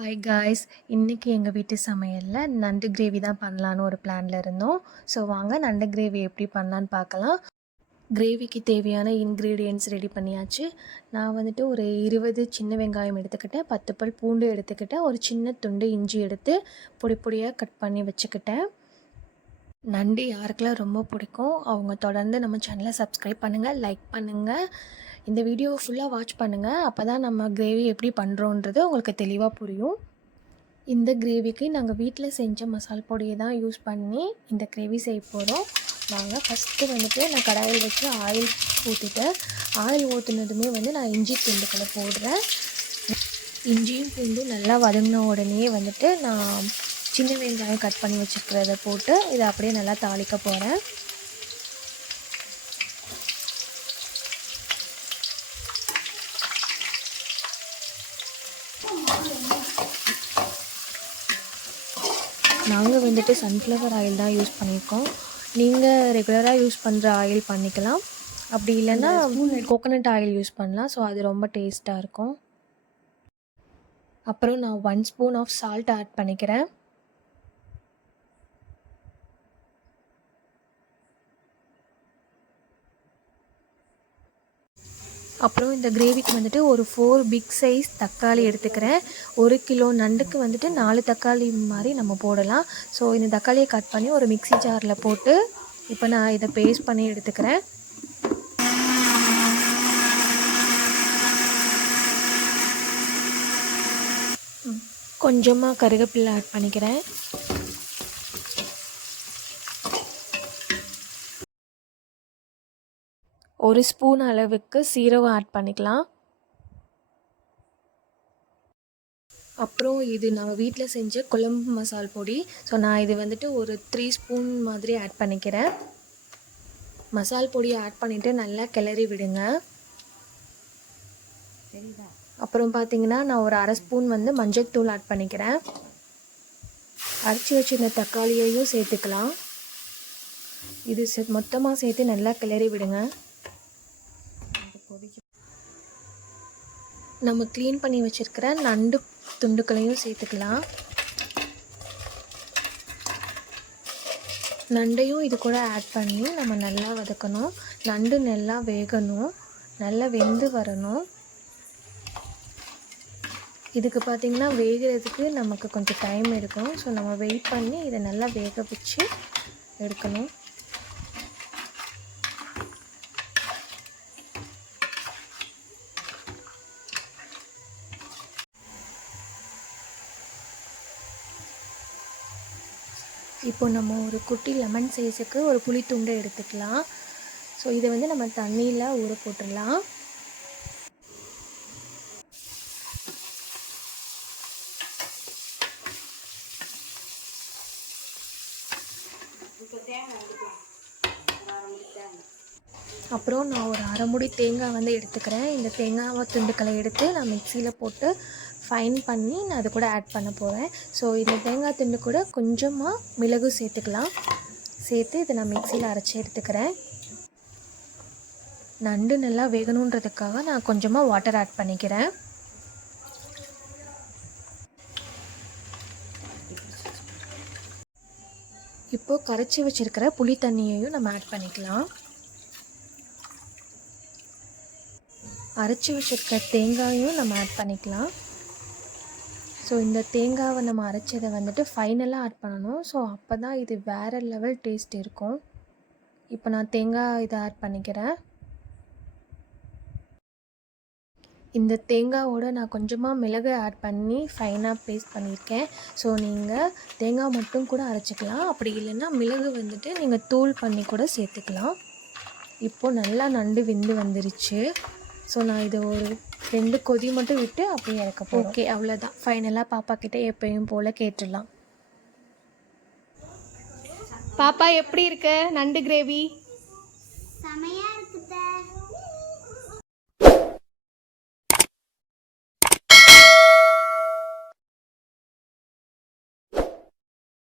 Hi guys, இன்றைக்கி எங்கள் வீட்டு சமையலில் நண்டு கிரேவி தான் பண்ணலான்னு ஒரு பிளானில் இருந்தோம். ஸோ வாங்க நண்டு கிரேவி எப்படி பண்ணலான்னு பார்க்கலாம். கிரேவிக்கு தேவையான இன்க்ரீடியன்ட்ஸ் ரெடி பண்ணியாச்சு. நான் வந்துட்டு ஒரு 20 சின்ன வெங்காயம் எடுத்துக்கிட்டேன், 10 பல் பூண்டு எடுத்துக்கிட்டேன், ஒரு சின்ன துண்டு இஞ்சி எடுத்து பொடி பொடியாக கட் பண்ணி வச்சுக்கிட்டேன். நண்டு யாருக்கெல்லாம் ரொம்ப பிடிக்கும் அவங்க தொடர்ந்து நம்ம சேனலை சப்ஸ்கிரைப் பண்ணுங்கள், லைக் பண்ணுங்கள். இந்த வீடியோ ஃபுல்லாக வாட்ச் பண்ணுங்கள். அப்போ தான் நம்ம கிரேவி எப்படி பண்ணுறோன்றது உங்களுக்கு தெளிவாக புரியும். இந்த கிரேவிக்கு நாங்கள் வீட்டில் செஞ்ச மசால் பொடியை தான் யூஸ் பண்ணி இந்த கிரேவி செய்ய போகிறோம். நாங்கள் ஃபஸ்ட்டு வந்துட்டு நான் கடாயில் வச்சு ஆயில் ஊற்றிட்டேன். ஆயில் ஊற்றினதுமே நான் இஞ்சி துண்டுக்களை போடுறேன். இஞ்சியும் பூண்டும் நல்லா வதங்கின உடனே வந்துட்டு நான் சின்ன வெங்காயம் கட் பண்ணி வச்சுருக்கிறத போட்டு இதை அப்படியே நல்லா தாளிக்க போகிறேன். நாங்கள் வந்துட்டு சன்ஃப்ளவர் ஆயில் தான் யூஸ் பண்ணியிருக்கோம். நீங்கள் ரெகுலராக யூஸ் பண்ணுற ஆயில் பண்ணிக்கலாம், அப்படி இல்லைன்னா கோகோனட் ஆயில் யூஸ் பண்ணலாம். ஸோ அது ரொம்ப டேஸ்ட்டாக இருக்கும். அப்புறம் நான் 1 ஸ்பூன் ஆஃப் சால்ட் ஆட் பண்ணிக்கிறேன். அப்புறம் இந்த கிரேவிக்கு வந்துட்டு ஒரு 4 பிக் சைஸ் தக்காளி எடுத்துக்கிறேன். 1 கிலோ நண்டுக்கு வந்துட்டு 4 தக்காளி மாதிரி நம்ம போடலாம். ஸோ இந்த தக்காளியை கட் பண்ணி ஒரு மிக்ஸி ஜாரில் போட்டு இப்போ நான் இதை பேஸ்ட் பண்ணி எடுத்துக்கிறேன். கொஞ்சமாக கருவேப்பிலை ஆட் பண்ணிக்கிறேன். ஒரு ஸ்பூன் அளவுக்கு சீரகம் ஆட் பண்ணிக்கலாம். அப்புறம் இது நம்ம வீட்டில் செஞ்ச குழம்பு மசால் பொடி. ஸோ நான் இது வந்துட்டு ஒரு 3 ஸ்பூன் மாதிரி ஆட் பண்ணிக்கிறேன். மசால் பொடியை ஆட் பண்ணிவிட்டு நல்லா கிளறி விடுங்க. அப்புறம் பார்த்திங்கன்னா நான் ஒரு 1/2 ஸ்பூன் மஞ்சள் தூள் ஆட் பண்ணிக்கிறேன். அரைச்சி வச்சு இந்த தக்காளியையும் சேர்த்துக்கலாம். இது மொத்தமாக சேர்த்து நல்லா கிளறி விடுங்க. நம்ம க்ளீன் பண்ணி வச்சுருக்கிற நண்டு துண்டுக்களையும் சேர்த்துக்கலாம். நண்டையும் இது கூட ஆட் பண்ணி நம்ம நல்லா வதக்கணும். நண்டு நல்லா வேகணும், நல்லா வெந்து வரணும். இதுக்கு பார்த்திங்கன்னா வேகிறதுக்கு நமக்கு கொஞ்சம் டைம் எடுக்கும். ஸோ நம்ம வெயிட் பண்ணி இதை நல்லா வேக வச்சு எடுக்கணும். இப்போ நம்ம ஒரு குட்டி லெமன் சைஸுக்கு ஒரு புளி துண்டை எடுத்துக்கலாம். ஸோ இதை நம்ம தண்ணியில் ஊற போட்டுடலாம். அப்புறம் நான் ஒரு 1/2 மூடி தேங்காய் எடுத்துக்கிறேன். இந்த தேங்காய் துண்டுக்களை எடுத்து நான் மிக்சியில் போட்டு ஃபைன் பண்ணி நான் அது கூட ஆட் பண்ண போகிறேன். ஸோ இந்த தேங்காய் துண்டு கூட கொஞ்சமாக மிளகு சேர்த்துக்கலாம். சேர்த்து இதை நான் மிக்சியில் அரைச்சி எடுத்துக்கிறேன். நண்டு நல்லா வேகணுன்றதுக்காக நான் கொஞ்சமாக வாட்டர் ஆட் பண்ணிக்கிறேன். இப்போது கரைச்சி வச்சுருக்கிற புளி தண்ணியையும் நம்ம ஆட் பண்ணிக்கலாம். அரைச்சி வச்சுருக்க தேங்காயும் நம்ம ஆட் பண்ணிக்கலாம். ஸோ இந்த தேங்காவை நம்ம அரைச்சதை ஃபைனலாக ஆட் பண்ணணும். ஸோ அப்போ தான் இது வேறு லெவல் டேஸ்ட் இருக்கும். இப்போ நான் தேங்காய் இதை ஆட் பண்ணிக்கிறேன். இந்த தேங்காவோடு நான் கொஞ்சமாக மிளகு ஆட் பண்ணி ஃபைனாக பேஸ்ட் பண்ணியிருக்கேன். ஸோ நீங்கள் தேங்காய் மட்டும் கூட அரைச்சிக்கலாம், அப்படி இல்லைன்னா மிளகு நீங்கள் தூள் பண்ணி கூட சேர்த்துக்கலாம். இப்போது நல்லா நண்டு வெந்து வந்துருச்சு. ஸோ நான் இதை ஒரு 2 கொதி மட்டும் விட்டு அப்படியே இறக்க போகிறேன். ஓகே, அவ்வளோதான். ஃபைனலாக பாப்பா கிட்டே எப்பயும் போல் கேட்டுடலாம். பாப்பா எப்படி இருக்கு நண்டு கிரேவி? செமையாக இருக்கு.